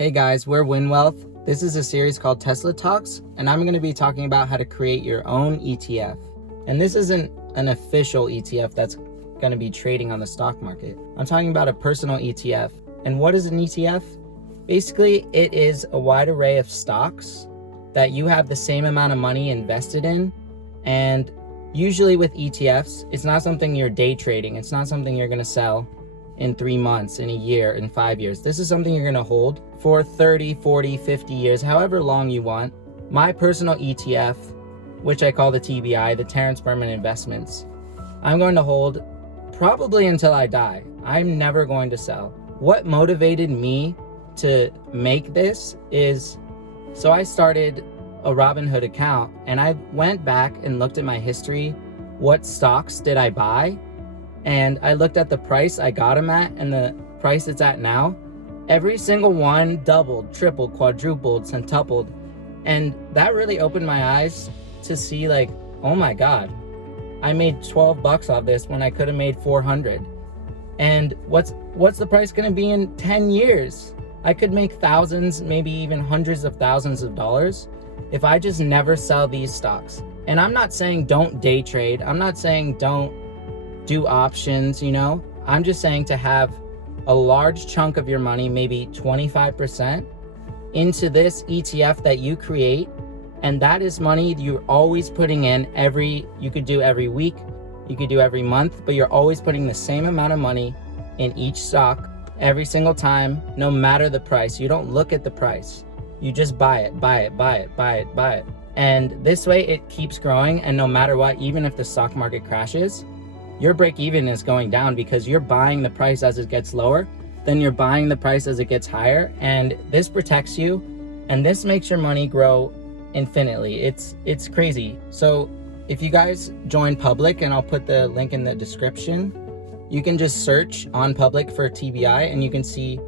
Hey guys, we're WinWealth. This is a series called Tesla Talks, and I'm going to be talking about how to create your own ETF. And this isn't an official ETF that's going to be trading on the stock market. I'm talking about a personal ETF. And what is an ETF? Basically, it is a wide array of stocks that you have the same amount of money invested in. And usually with ETFs, it's not something you're day trading. It's not something you're going to sell in 3 months, in a year, in 5 years. This is something you're gonna hold for 30, 40, 50 years, however long you want. My personal ETF, which I call the TBI, the Terrence Berman Investments, I'm going to hold probably until I die. I'm never going to sell. What motivated me to make this is, so I started a Robinhood account and I went back and looked at my history. What stocks did I buy? And I looked at the price I got them at and the price it's at now. Every single one doubled, tripled, quadrupled, centupled. And that really opened my eyes to see like, oh my God, I made 12 bucks off this when I could have made 400. And what's the price gonna be in 10 years? I could make thousands, maybe even hundreds of thousands of dollars if I just never sell these stocks. And I'm not saying don't day trade. I'm not saying don't do options, I'm just saying to have a large chunk of your money, maybe 25%, into this ETF that you create. And that is money you're always putting in you could do every week, you could do every month, but you're always putting the same amount of money in each stock every single time, no matter the price. You don't look at the price. You just buy it, buy it, buy it, buy it, buy it. And this way it keeps growing. And no matter what, even if the stock market crashes, your break even is going down because you're buying the price as it gets lower, then you're buying the price as it gets higher. And this protects you and this makes your money grow infinitely. It's crazy. So if you guys join Public, and I'll put the link in the description, you can just search on Public for TBI and you can see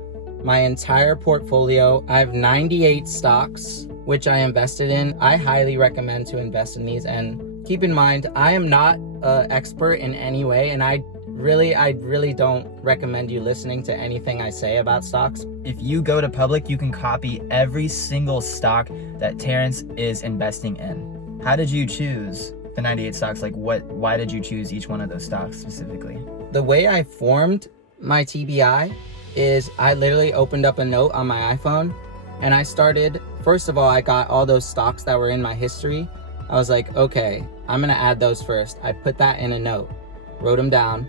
my entire portfolio. I have 98 stocks, which I invested in. I highly recommend to invest in these. And keep in mind, I am not an expert in any way, and I really don't recommend you listening to anything I say about stocks. If you go to Public, you can copy every single stock that Terrence is investing in. How did you choose the 98 stocks? Why did you choose each one of those stocks specifically? The way I formed my TBI is I literally opened up a note on my iPhone and I started, first of all, I got all those stocks that were in my history. I was like, okay, I'm gonna add those first. I put that in a note, wrote them down.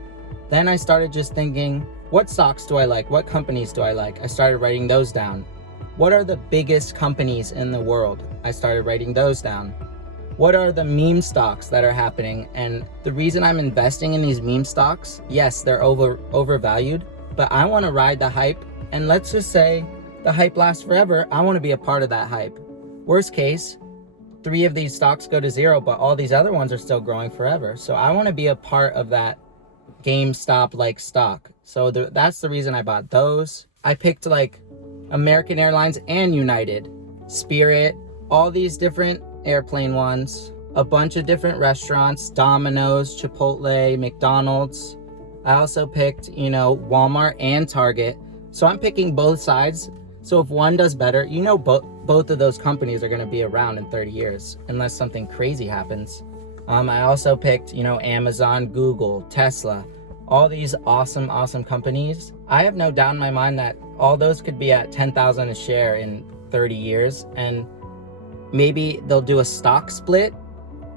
Then I started just thinking, what stocks do I like? What companies do I like? I started writing those down. What are the biggest companies in the world? I started writing those down. What are the meme stocks that are happening? And the reason I'm investing in these meme stocks, yes, they're overvalued, but I wanna ride the hype. And let's just say the hype lasts forever. I wanna be a part of that hype. Worst case, 3 of these stocks go to 0, but all these other ones are still growing forever. So I want to be a part of that GameStop-like stock. So that's the reason I bought those. I picked like American Airlines and United, Spirit, all these different airplane ones, a bunch of different restaurants, Domino's, Chipotle, McDonald's. I also picked, Walmart and Target. So I'm picking both sides. So if one does better, both of those companies are going to be around in 30 years unless something crazy happens. I also picked, Amazon, Google, Tesla, all these awesome companies. I have no doubt in my mind that all those could be at 10,000 a share in 30 years. And maybe they'll do a stock split.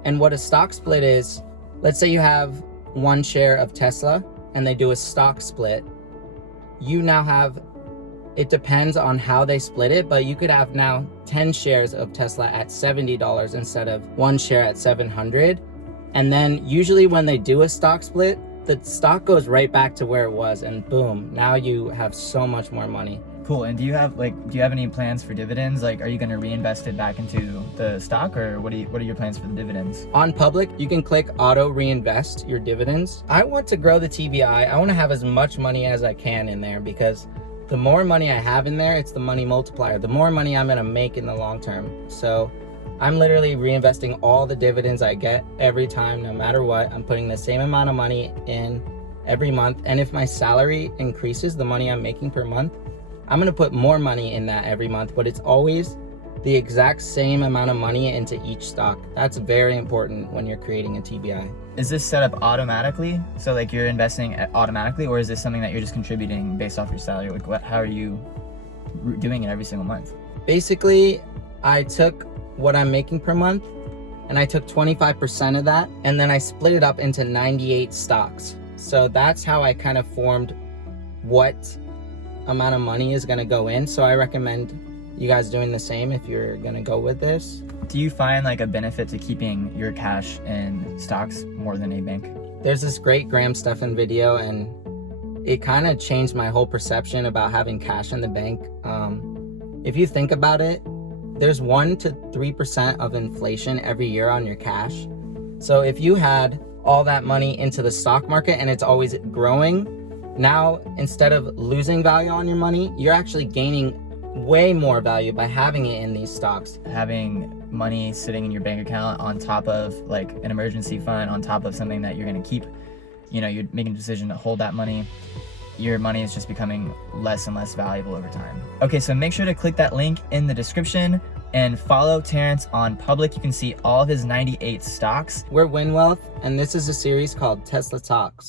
And what a stock split is, let's say you have 1 share of Tesla and they do a stock split. You now have, it depends on how they split it, but you could have now 10 shares of Tesla at $70 instead of 1 share at $700. And then usually when they do a stock split, the stock goes right back to where it was and boom, now you have so much more money. Cool. And do you have any plans for dividends? Are you going to reinvest it back into the stock, or what are your plans for the dividends? On Public, you can click auto reinvest your dividends. I want to grow the TBI. I want to have as much money as I can in there because the more money I have in there, it's the money multiplier. The more money I'm gonna make in the long term. So I'm literally reinvesting all the dividends I get every time, no matter what. I'm putting the same amount of money in every month. And if my salary increases, the money I'm making per month, I'm gonna put more money in that every month, but it's always the exact same amount of money into each stock. That's very important when you're creating a TBI. Is this set up automatically? So like you're investing automatically, or is this something that you're just contributing based off your salary? Like how are you doing it every single month? Basically, I took what I'm making per month and I took 25% of that, and then I split it up into 98 stocks. So that's how I kind of formed what amount of money is gonna go in. So I recommend you guys doing the same if you're gonna go with this. Do you find like a benefit to keeping your cash in stocks more than a bank? There's this great Graham Stephan video, and it kind of changed my whole perception about having cash in the bank. If you think about it, there's 1 to 3% of inflation every year on your cash. So if you had all that money into the stock market and it's always growing, now instead of losing value on your money, you're actually gaining way more value by having it in these stocks. Having money sitting in your bank account on top of like an emergency fund, on top of something that you're going to keep, you're making a decision to hold that money, your money is just becoming less and less valuable over time. Okay, so make sure to click that link in the description and follow Terrence on Public. You can see all of his 98 stocks. We're Win Wealth, and this is a series called Tesla Talks.